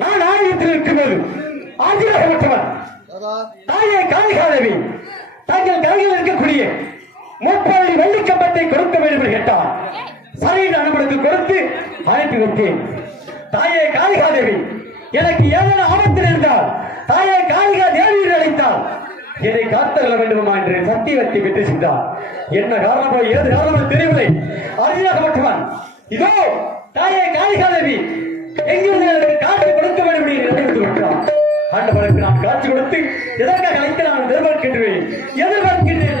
நான் ஆலயத்தில் இருக்கும்போது ஆஞ்சநேயமற்றவன் தாயே காளிகாதேவி. தங்கள் கையில் இருக்கக்கூடிய முப்பது வெள்ளிக்கம்பத்தை கொடுக்க வேண்டும் என்று கேட்டார். சரியின் அனுமதிக்கு கொடுத்து அனுப்பி வைத்தேன். தாயே காளிகாதேவி எனக்கு ஏதேனும் ஆபத்தில் இருந்தால் தாயே காளிகா தேவி என்று அழைத்தால் என்னை காத்தள்ள வேண்டுமா என்று சத்தியவத்தை விட்டு சென்றார் என்ன காரணமோ ஏது காரணமோ தெரியவில்லை. அறிஞாகமற்றவன் இதோ தாயே காளிகாதேவி எங்கிருந்து எனக்கு காட்சி கொடுக்க வேண்டும் என்று நினைத்து விட்டார். ஆண்டவருக்கு நான் காட்சி கொடுத்து எதற்காக அழைத்து நான் எதிர்பார்க்கின்றேன்? எதிர்பார்க்கின்றேன்.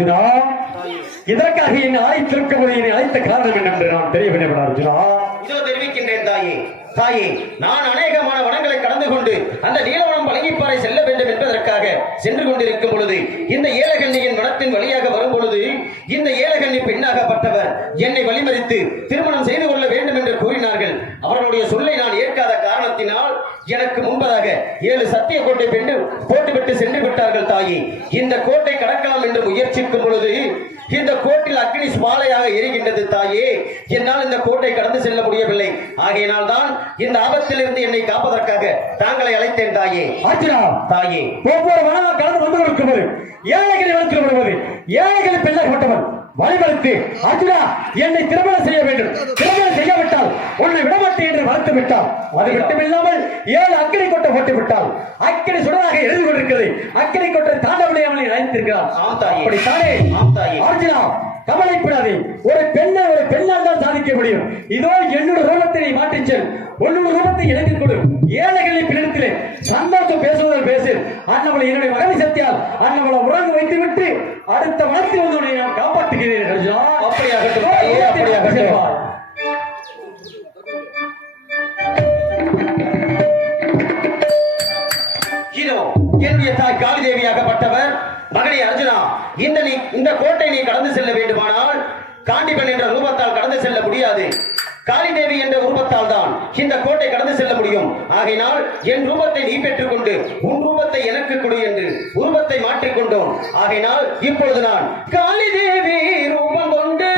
அர்ஜுனா. இதற்காக என்னை அழைத்திருக்க என்னை அழைத்த காரணம் என்னென்று நான் தெரியவில்லை அர்ஜுனா. இதோ தெரிவிக்கின்றேன் தாயே. தாயே நான் அநேகமான வனங்களை கடந்து கொண்டு அந்த நீலவனம் பழங்கிப்பாறை செல்ல வேண்டும் என்பதற்காக சென்று கொண்டிருக்கும் பொழுது இந்த ஏலகண்ணியின் வனத்தின் வழியாக வரும் பொழுது இந்த ஏலகண்ணி பெண்ணாகப்பட்டவர் என்னை வழிமறித்து திருமணம் செய்து கொள்ள வேண்டும் என்று கூறினார்கள். அவர்களுடைய சொல்லை நான் ஏற்காத காரணத்தினால் எனக்கு முன்பதாக ஏழு சத்திய கோட்டை பெண்டு போட்டுவிட்டு சென்று விட்டார்கள் தாயே. இந்த கோட்டை கடக்கலாம் என்று முயற்சிக்கும் பொழுது இந்த கோட்டில் அக்னி சுவாலையாக எரிகின்றது தாயே. என்னால் இந்த கோட்டை கடந்து செல்ல முடியவில்லை. ஆகையினால் தான் இந்த ஆபத்திலிருந்து என்னை காப்பதற்காக தாங்களை அழைத்தேன் தாயே. அர்ஜுனா தாயே. ஒவ்வொரு வனமும் கடந்து வந்து கொண்டிருக்கும்போது ஏழைகளை வளர்த்து வருவது ஏழைகளை பெண்ணாகப்பட்டவன் வழிமறுத்து அர்ஜுனா என்னை திருமணம் செய்ய வேண்டும். திருமணம் செய்யாவிட்டால் உன்னை விடமாட்டேன் என்று மறுத்து விட்டால் அது மட்டுமில்லாமல் ஏழு அக்கினி கொட்டை போட்டு விட்டால் அக்கினி சுடராக எழுதி கொண்டிருக்கிறது. அக்கினி கொட்டை தாண்டவில்லை அவனை. அப்படித்தானே? ஆம் தாயே. அர்ஜுனா கவலைப்படாதே. ஒரு பெண்ணை ஒரு பெண்ணால் தான் சாதிக்க முடியும். இதோ என்னோட ரூபத்தை நீ மாற்றிச் செல் உன்னோட ரூபத்தை எனக்கு கொடு ஏழைகளின் பின்னத்திலே சந்தோஷம் பேசுவதில் பேசு. அண்ணவளை என்னுடைய மனைவி சத்தியால் அண்ணவளை உறங்க வைத்து விட்டு அடுத்த வளர்த்து வந்து உன்னை நான் காப்பாற்றுகிறேன் அர்ஜுனா. அப்படியாகட்டும் என்னுடைய தாய் காளி தேவியாகப்பட்டவர் மகனே அர்ஜுனா இந்த நீ இந்த கோட்டை நீ கடந்து செல்ல வேண்டுமானால் காண்டிபன் என்ற ரூபத்தால் கடந்து செல்ல முடியாது. காளி தேவி என்ற ரூபத்தால் தான் இந்த கோட்டை கடந்து செல்ல முடியும். ஆகையினால் என் ரூபத்தை நீ பெற்றுக்கொண்டு உன் ரூபத்தை எனக்கு கொடு என்று உருவத்தை மாற்றிக்கொண்டோம். ஆகையினால் இப்பொழுது நான் காளி தேவி ரூபம் கொண்டு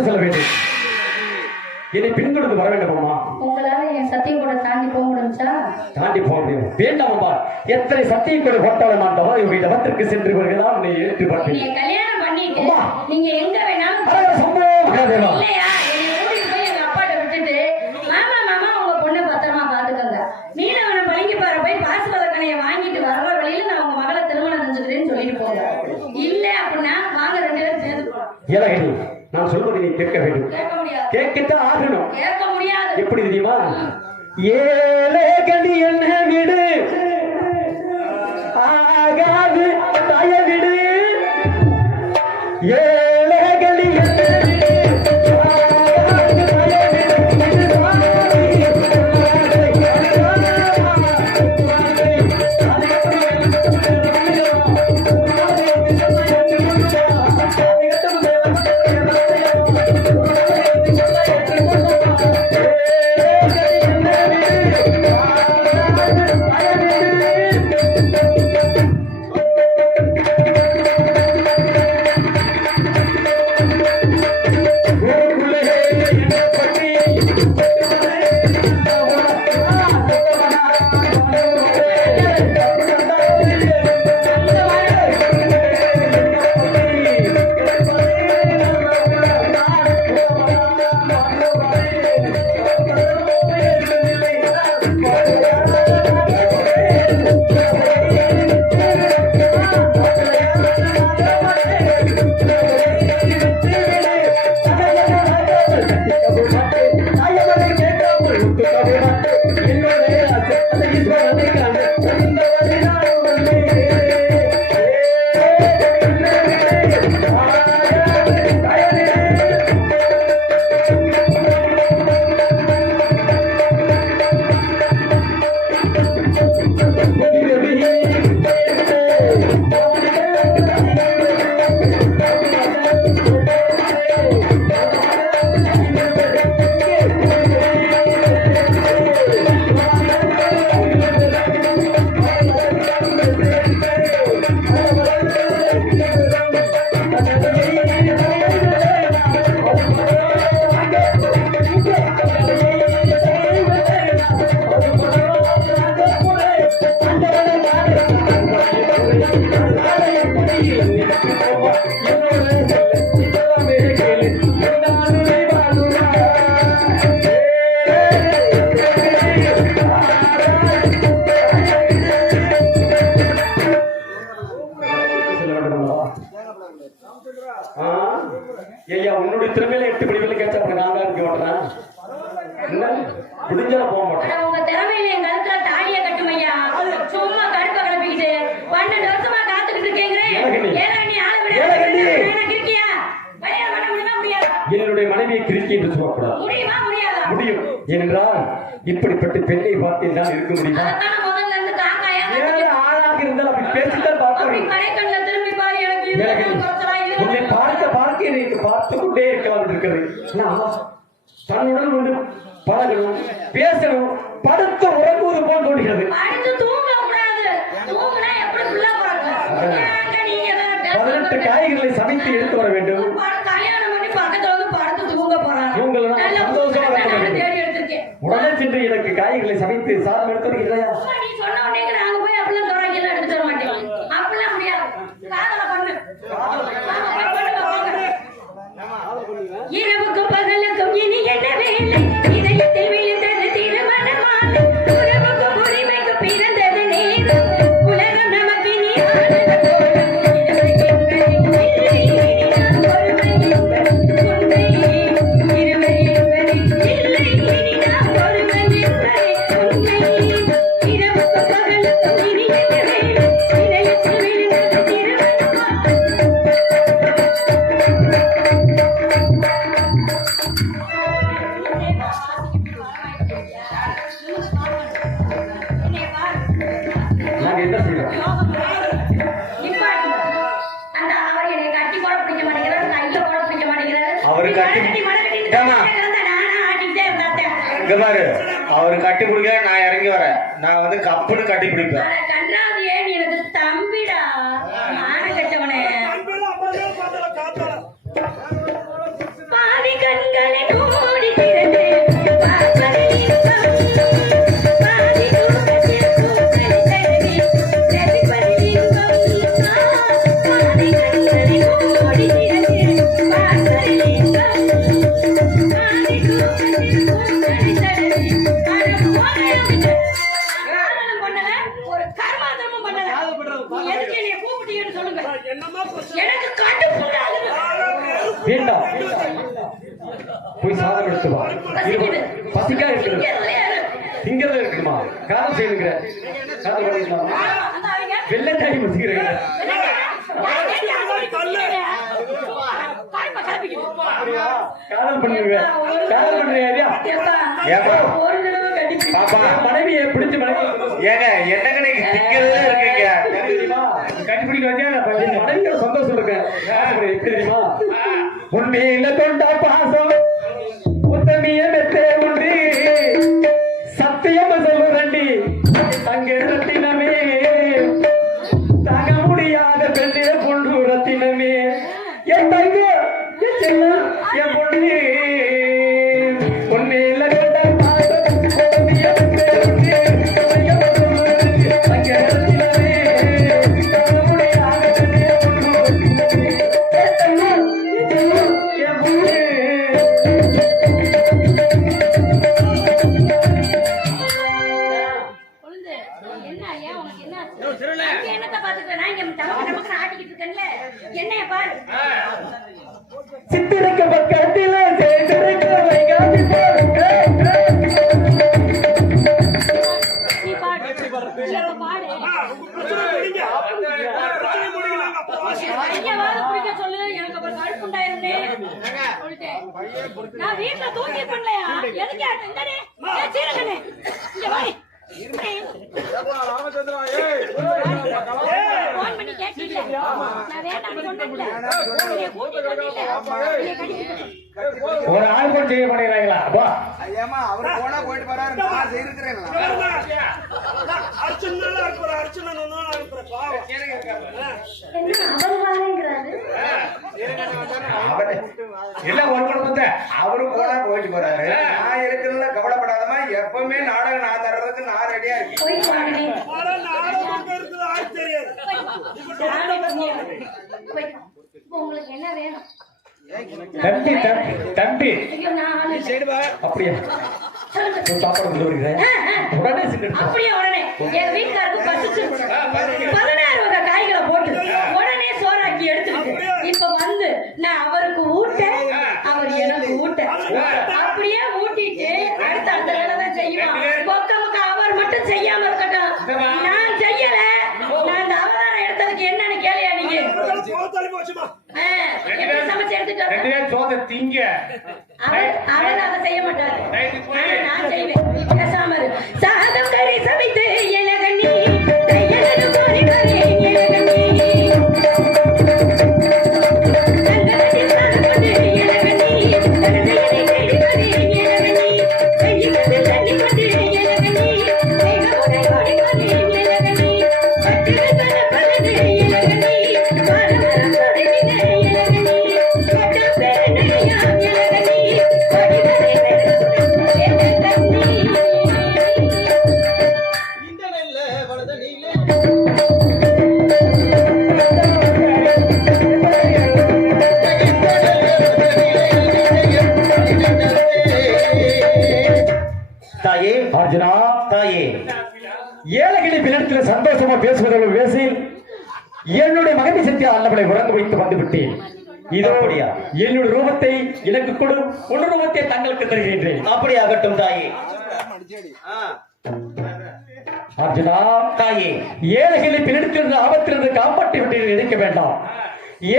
சொல்ல வேண்டும். என்னை பின்தொடர்ந்து வர வேண்டும் உங்களால என் சத்தியம் கூட தாண்டி போக முடிஞ்சா? தாண்டி போக முடியும். எத்தனை சத்தியம் கூட போட்டாலும் நான் இடத்திற்கு சென்று வருகிறதா உன்னை பார்ப்பேன் நீங்க கல்யாணம் பண்ணிட்டு அம்மா. நீங்க எங்க வேணாலும் சம்பவம் இல்லையா என்னை கூட்டிட்டு போய் எங்க அப்பாட்ட விட்டுட்டு மாமா மாமா உங்க பொண்ணை பத்திரமா பாத்துக்கோங்க நீலவன பழங்கி பாரு போய் பாசு பதக்கணைய வாங்கிட்டு வர்ற வழியில நான் உங்க மகளை திருமணம் செஞ்சுக்கிறேன்னு சொல்லிட்டு போங்க இல்ல அப்படின்னா வாங்க ரெண்டு பேரும் இலகனி நான் சொல்வதை நீ கேட்க வேண்டும். கேட்கத்தான் ஆகணும். எப்படி தெரியுமா? ஏழகனி என்ன விடு? ஆகாது தய விடு. ஏழகனி என்னுடைய மனைவியை கிறுக்கி என்று சொல்லக்கூடாது. முடியுமா? ஏனென்றால் இப்படிப்பட்ட பெண்ணை பார்த்து என்னால் இருக்க முடியுமா? ஆளாக இருந்தால் அப்படி பேசித்தான் பார்க்க உன்னை பார்க்க பார்க்க எனக்கு பார்த்து கொண்டே இருக்கலாம் இருக்கிறது. தன்னுடன் வந்து பழகணும் பேசணும் படுத்து உறங்குவது போல் தோன்றுகிறது. பதினெட்டு காய்கறிகளை சமைத்து எடுத்து வர வேண்டும். முடியாது. காதல பண்ணு. ஆமா, போய் பண்ணுங்க, போங்க. இரவுக்கும் பகலுக்கும் இனி என்ன வேலை? நான் வந்து கப்புன்னு கட்டி பிடிப்பேன் தம்பிடா. மான கட்டவனே காதல் காதல் பண்றியா கட்டிப்பிடி. பாப்பா. மனைவியை பிடிச்ச மனைவி ஏங்க என்னங்க நீங்க திக்கிறதே இருக்கீங்க? எனக்கு தெரியுமா? கட்டிப்பிடிக்க வச்சா நான் என் மனைவியோட சந்தோஷம் இருக்கேன் தெரியுமா? உண்மையில கொண்ட பாசம். உத்தமிய கூட செய்ய மாட்டேங்கிறாங்களா அப்பா ஐயாமா அவர் போனா போயிட்டு போறாரு. நான் செய்திருக்கிறேன். அர்ச்சனை இருக்கிற அர்ச்சனை இருக்கிற பாவம். என்ன அவர் வாங்குறாரு? அவரு எல்லாம் ஒரு குடும்பத்தை? அவரு போனா போயிட்டு போறாரு. நான் இருக்கிறதுல கவலைப்படாதமா எப்பவுமே நாடகம் நான் தர்றதுக்கு நான் ரெடியா இருக்கேன். நானே உங்களுக்கு என்ன வேணும்? தம்பி தம்பி. அப்படியா? சாப்பாடு வருகிறேன். உடனே உடனே? என் வீட்டுக்காருக்கு பசிச்சு பதினாறு வகை காய்களை போட்டு உடனே சோறாக்கி எடுத்துக்கிட்டு இப்ப வந்து நான் அவருக்கு ஊட்ட அவர் எனக்கு ஊட்ட. அப்படியே? ஊட்டிட்டு அடுத்த அடுத்த வேலை தான் செய்வான். பொக்க முக்க அவர் மட்டும் செய்யாம இருக்கட்டும் நான் செய்யல நான் இந்த அவதாரம் எடுத்ததுக்கு என்னன்னு கேளியா நீங்க போத்தலி போச்சுமா ஆ, எப்படி சமைச்சு எடுத்துட்டு சோத திங்க. அவர் அதை செய்ய மாட்டாரு தாயே அர்ஜுனா. தாயே. ஏழைகளை பின்னத்துல சந்தோஷமா பேசுவதோடு பேசில் என்னுடைய மகனை சக்தி அல்லவளை உறந்து வைத்து வந்து விட்டேன் இதோ அப்படியா? என்னுடைய ரூபத்தை எனக்கு கொடு. உன் ரூபத்தை தங்களுக்கு தருகின்றேன். அப்படி ஆகட்டும் தாயே அர்ஜுனா தாயே ஏழைகளை பின்னெடுத்திருந்த ஆபத்திலிருந்து காப்பாற்றி விட்டு நினைக்க வேண்டாம்.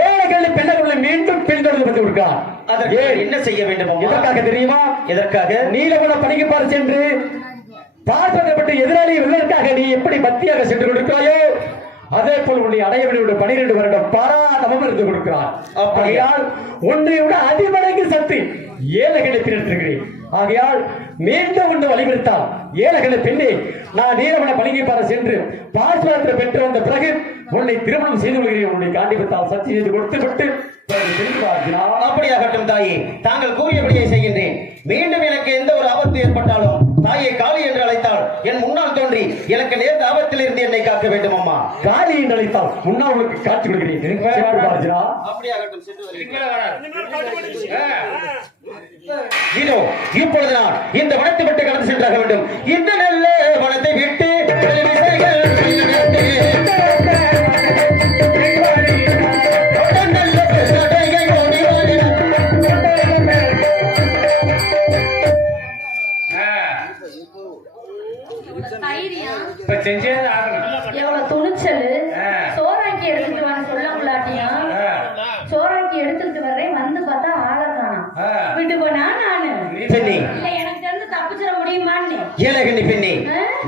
ஏழைகளை பெண்ணங்களை மீண்டும் பின்தொடர்ந்து வந்து விடுகிறார். அதற்கு என்ன செய்ய வேண்டும்? எதற்காக தெரியுமா? எதற்காக? நீலகுல பணிக்குப்பார் சென்று பார்ப்பதப்பட்டு எதிராளியை வெல்வதற்காக நீ எப்படி பக்தியாக சென்று கொடுக்கிறாயோ அதே போல் உன்னை அடைய வேண்டிய பனிரெண்டு வருடம் பாராதமம் இருந்து கொடுக்கிறார்? ஆகையால் உன்னை விட அதிமடங்கு சக்தி ஏழைகளை பின்னிருக்கிறேன் ஆகையால் மேந்த ஒன்று வழிவிடுத்தால் ஏழகல பெண்ணே நான் நீரமண பணிகைப்பார சென்று பாஸ்வாரத்தில் பெற்று வந்த பிறகு உன்னை திருமணம் செய்து கொள்கிறேன். உன்னை காண்டிபத்தால் சக்தி செய்து கொடுத்து விட்டு அப்படியாகட்டும் தாயே தாங்கள் கூறியபடியே செய்கின்றேன். மீண்டும் எனக்கு எந்த ஒரு ஆபத்து ஏற்பட்டாலும் தாயை காளி என்று அழைத்தால் என் முன்னால் தோன்றி எனக்கு நேர்ந்த ஆபத்தில் இருந்து என்னை காக்க வேண்டும் அம்மா. காலி என்று அழைத்தால் முன்னால் உங்களுக்கு காட்சி கொடுக்கிறேன். இதோ இப்பொழுது நான் இந்த வனத்தை விட்டு கடந்து சென்றாக வேண்டும். இந்த நல்ல வனத்தை விட்டு செஞ்சே ஆகணும். எவ்வளவு துணிச்சல். சோறாக்கி எடுத்துட்டு வாங்க சொல்ல முள்ளாட்டியும் ஆ. சோறாக்கி எடுத்துட்டு வர்றேன் வந்து பார்த்தா ஆளை காணோம். விடுவனா நானு. பெண்ணே. எனக்கு தெரிந்து தப்பிச்சிட முடியுமான்னு. ஏலகண்ணி பெண்ணே?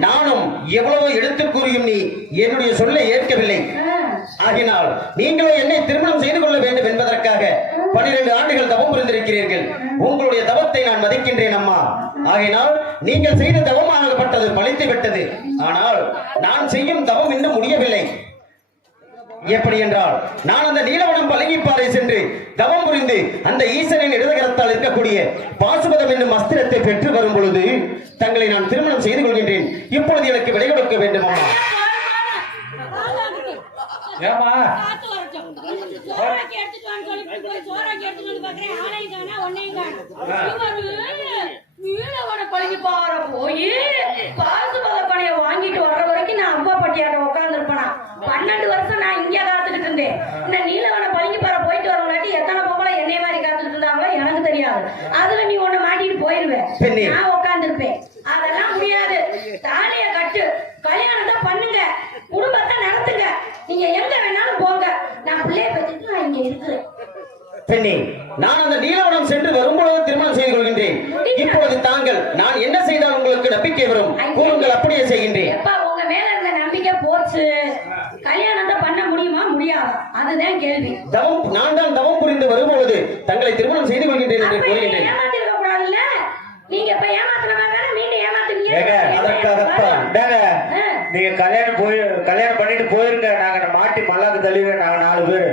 நானும் எவ்வளவோ எடுத்து கூறியும் நீ என்னுடைய சொல்லை ஏற்கவில்லை ஆ. ஆகினால் நீங்களோ என்னை திருமணம் செய்து கொள்ள வேண்டும் என்பதற்காக பன்னிரண்டு ஆண்டுகள் தவம் புரிந்திருக்கிறீர்கள் உங்களுடைய தவத்தை நான் மதிக்கின்றேன் அம்மா ஆகினால் நீங்கள் செய்த தவமாகப்பட்டது பழித்து விட்டது ஆனால் நான் இன்னும் முடியவில்லை. எப்படி என்றால் நான் அந்த நீலவனம் பழகிப்பாறை சென்று தவம் புரிந்து அந்த ஈசனின் இடதுகரத்தால் இருக்கக்கூடிய பாசுபதம் என்னும் அஸ்திரத்தை பெற்று வரும் பொழுது தங்களை நான் திருமணம் செய்து கொள்கின்றேன். இப்பொழுது எனக்கு விடை கொடுக்க வேண்டுமா ஏமா. சோறாக்கி எடுத்துட்டு சொல்லி போய் சோறாக்கி எடுத்துட்டு வந்து பழகி பாற போய் பாசு பதப்பனைய வாங்கிட்டு வர்ற வரைக்கும் நான் அப்பா பட்டியாட்ட உட்காந்துருப்பேனா பன்னெண்டு வருஷம் நான் இங்கே காத்துக்கிட்டு இருந்தேன். இந்த நீலவனை பழங்கி பாற போயிட்டு வரவங்காட்டி எத்தனை பொம்பளை என்னைய மாதிரி காத்துக்கிட்டு இருந்தாங்களோ எனக்கு தெரியாது. அதுல நீ ஒண்ணு மாட்டிட்டு போயிருவேன். நான் உட்காந்துருப்பேன் அதெல்லாம் முடியாது. தாலிய கட்டு. கல்யாணத்தை பண்ணுங்க. குடும்பத்தை நடத்துங்க. நீங்க எங்க வேணாலும் போங்க. நான் பிள்ளைய பத்திட்டு நான் இங்க இருக்கிறேன். பெண்ணே நான் அந்த நீலவனம் சென்று வரும்பொழுது திருமணம் செய்து கொள்கின்றேன். இப்பொழுது தாங்கள் நான் என்ன செய்தால் உங்களுக்கு நம்பிக்கை வரும்? கூறுங்கள் அப்படியே செய்கின்றேன். உங்க மேல இருந்த நம்பிக்கை போச்சு. கல்யாணத்தை பண்ண முடியுமா முடியாதா? அதுதான் கேள்வி. தவம் நான் தான் தவம் புரிந்து வரும்பொழுது தங்களை திருமணம் செய்து கொள்கின்றேன் என்று கூறுகின்றேன். ஏமாத்திருக்க கூடாதுல்ல? நீங்க இப்ப தானே மீண்டும் அதற்காகத்தான். நீங்க கல்யாணம் போய் கல்யாணம் பண்ணிட்டு போயிருங்க நாங்க மாட்டி மல்லாக்கு நாங்க நாலு பேரு.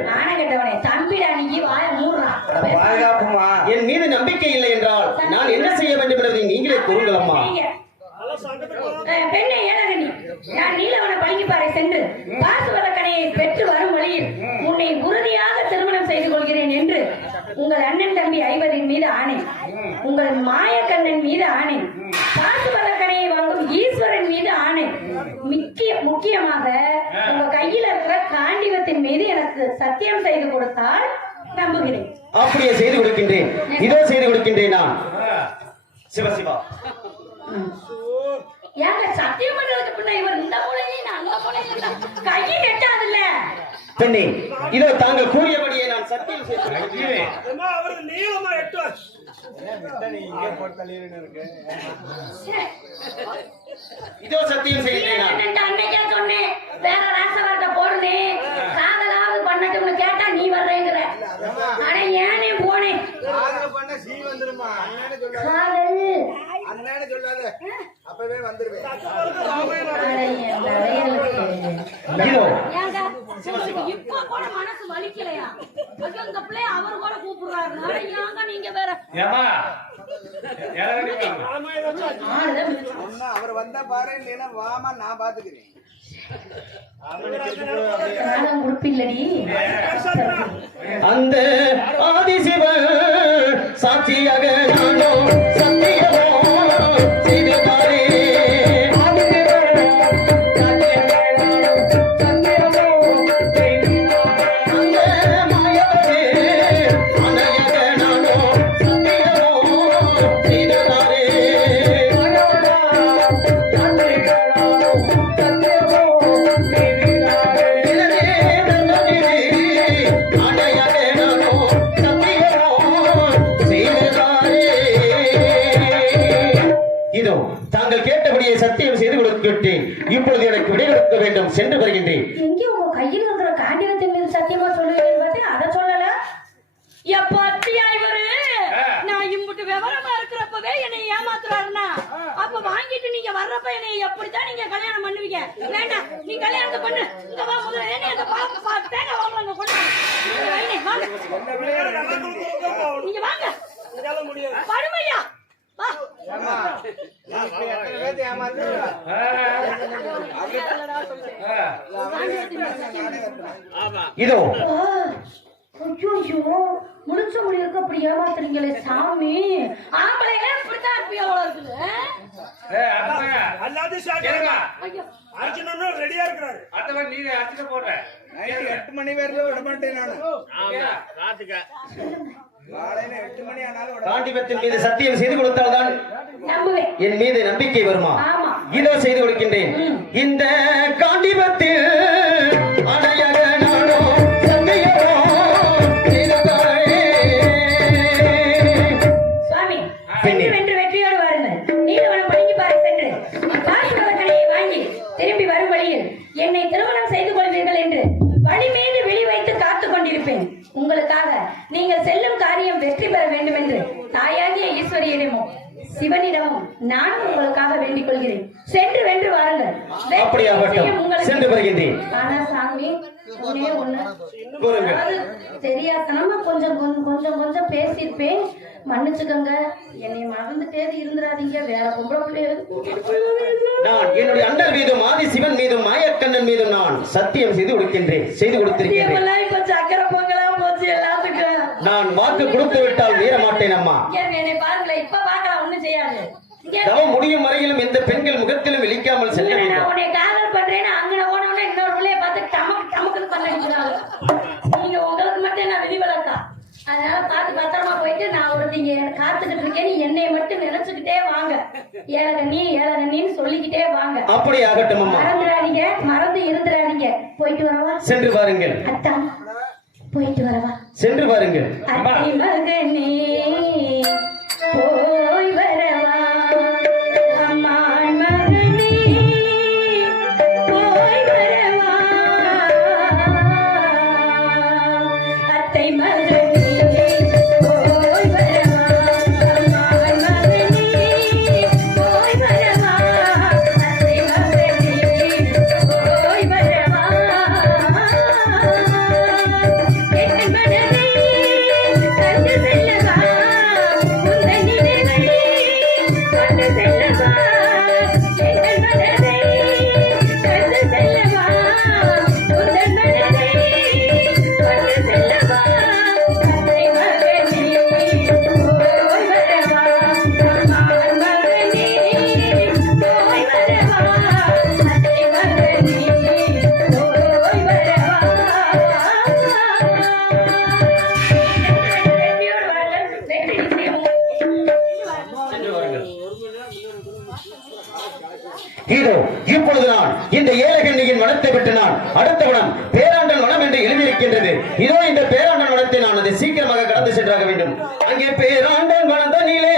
வாய மூடுறான் பாதுகாப்புமா? என் மீது நம்பிக்கை இல்லை என்றால் நான் என்ன செய்ய வேண்டும் என்பதை நீங்களே கூறுங்கள் அம்மா பெண்ணே ஏழகனி நான் நீலவன பழங்கிப்பாறை சென்று பாசுவதக்கனையை பெற்று வரும் வழியில் உன்னை உறுதியாக செய்து கொள்கிறேன் என்று உங்கள் அண்ணன் தம்பி ஐவரின் மீது ஆணை உங்கள் மாயக்கண்ணன் மீது ஆணை பாசுவதக்கனையை வாங்கும் ஈஸ்வரன் மீது ஆணை முக்கிய முக்கியமாக உங்க கையில இருக்கிற காண்டிவத்தின் மீது எனக்கு சத்தியம் செய்து கொடுத்தால் நம்புகிறேன். அப்படியே செய்து கொடுக்கின்றேன். இதோ செய்து கொடுக்கின்றேன் நான். சிவசிவா. ஏங்க சத்தியம் பண்றதுக்கு பின்ன இவர் இந்த அந்த கையை கெட்டாதுல்ல பெண்ணே இதோ தாங்கள் கூறியபடியே நான் சத்தியம் நீளமா எட்டு இருக்கு? இதோ சத்தியம் செய்கிறேன் நான். அன்னைக்கே சொன்னேன் வேற ராசவார்த்தை போடுனே. காதலாவது பண்ணட்டும்னு கேட்டா நீ வர்றேங்கிற. ஆனா ஏனே போனேன் காதல பண்ண சீ வந்துருமா? அண்ணன்னு சொல்லாத. அப்பவே வந்துருவேன். இப்ப கூட மனசு வலிக்கலையா? இந்த பிள்ளைய அவர் கூட கூப்பிடுறாரு. நீங்க வேற ஏமா இறங்கடி ஆளுதான் ஒண்ணு அவர் வந்தா பாரு இல்லைன்னா வாமா நான் பாத்துக்கிறேன் அந்த ஆதிசிவன் சாட்சியாக நானோ சத்தியமோ இதோ தாங்கள் கேட்டபடியே சத்தியம் செய்து கொடுத்துவிட்டேன். இப்பொழுது எனக்கு விடை கொடுக்க வேண்டும். சென்று வருகின்றேன். எங்க உங்க கையில இருக்கிற காண்டிவத்தின் மீது சத்தியமா பார்த்தேன் அதை சொல்லல. எப்ப அத்தியா இவரு? நான் இம்புட்டு விவரமா இருக்கிறப்பவே என்னை ஏமாத்துறாருன்னா அப்ப வாங்கிட்டு நீங்க வர்றப்ப என்னை எப்படித்தான் நீங்க கல்யாணம் பண்ணுவீங்க? வேண்டாம். நீ கல்யாணத்தை பண்ணு. இங்க வா முதல்ல. என்ன அந்த பாக்க பா தேங்காய் வாங்கலாம் இங்க கொண்டு வைங்க, வாங்க நீங்க வாங்க. படுமையா. இதோ. முடிச்ச முடியுக்கு அப்படி ஏமாத்துறீங்களே சாமி. ஆம்பளைங்களே இப்படித்தான் அவ்வளோ இருக்குது ரெடியா இருக்கிறாரு. நைட்டு எட்டு மணி வரையிலும் விட மாட்டேன் நானு. காலையில காண்டிபத்தின் மீது சத்தியம் செய்து கொடுத்தால்தான் நம்புவேன். என் மீது நம்பிக்கை வருமா? ஆமா. இதோ செய்து கொடுக்கின்றேன். இந்த காண்டிபத்தில் ஆனா சாமி ஒண்ணே. ஒண்ணு தெரியாதனமா கொஞ்சம் கொஞ்சம் கொஞ்சம் கொஞ்சம் பேசியிருப்பேன். மன்னிச்சுக்கோங்க. என்னை மறந்துட்டே இருந்துடாதீங்க. வேற பொம்பளை. நான் என்னுடைய அண்ணன் மீதும் ஆதி சிவன் மீதும் மாயக்கண்ணன் மீதும் நான் சத்தியம் செய்து கொடுக்கின்றேன். செய்து கொடுத்திருக்கின்றேன். இவங்கெல்லாம் இப்ப சக்கரை பொங்கலா போச்சு எல்லாத்துக்கும். நான் வாக்கு கொடுத்து விட்டால் மீற மாட்டேன் அம்மா என்னை பாருங்களேன். இப்ப பார்க்கலாம் ஒண்ணும் செய்யாது. தவம் முடியும் வரையிலும் எந்த பெண்கள் முகத்திலும் விழிக்காமல் செல்ல வேண்டும் உன்னை காதல் பண்றேன்னு அங்கன போனவொடனே இன்னொரு பிள்ளைய பார்த்து டமக்கு டமக்குன்னு பண்ணடிக்கிறாங்க நீங்க உங்களுக்கு மட்டும் நான் விதிவிலக்கா அதனால பார்த்து பத்திரமா போயிட்டு நான் ஒருத்தீங்க காத்துக்கிட்டு இருக்கேன்னு என்னை மட்டும் நினைச்சுக்கிட்டே வாங்க. ஏழகண்ணி ஏழகண்ணின்னு சொல்லிக்கிட்டே வாங்க. அப்படி ஆகட்டும் மறந்துடாதீங்க மறந்து இருந்துடாதீங்க. போயிட்டு வரவா? சென்று பாருங்கள் அத்தா போயிட்டு வரவா? சென்று பாருங்கள் அத்தை மகனே அடுத்த வனம் பேராண்டல் வனம் என்று எழுதியிருக்கின்றது இதோ இந்த பேராண்டல் வனத்தை நான் அதை சீக்கிரமாக கடந்து சென்றாக வேண்டும். அங்கே பேராண்டன் வனத்தனிலே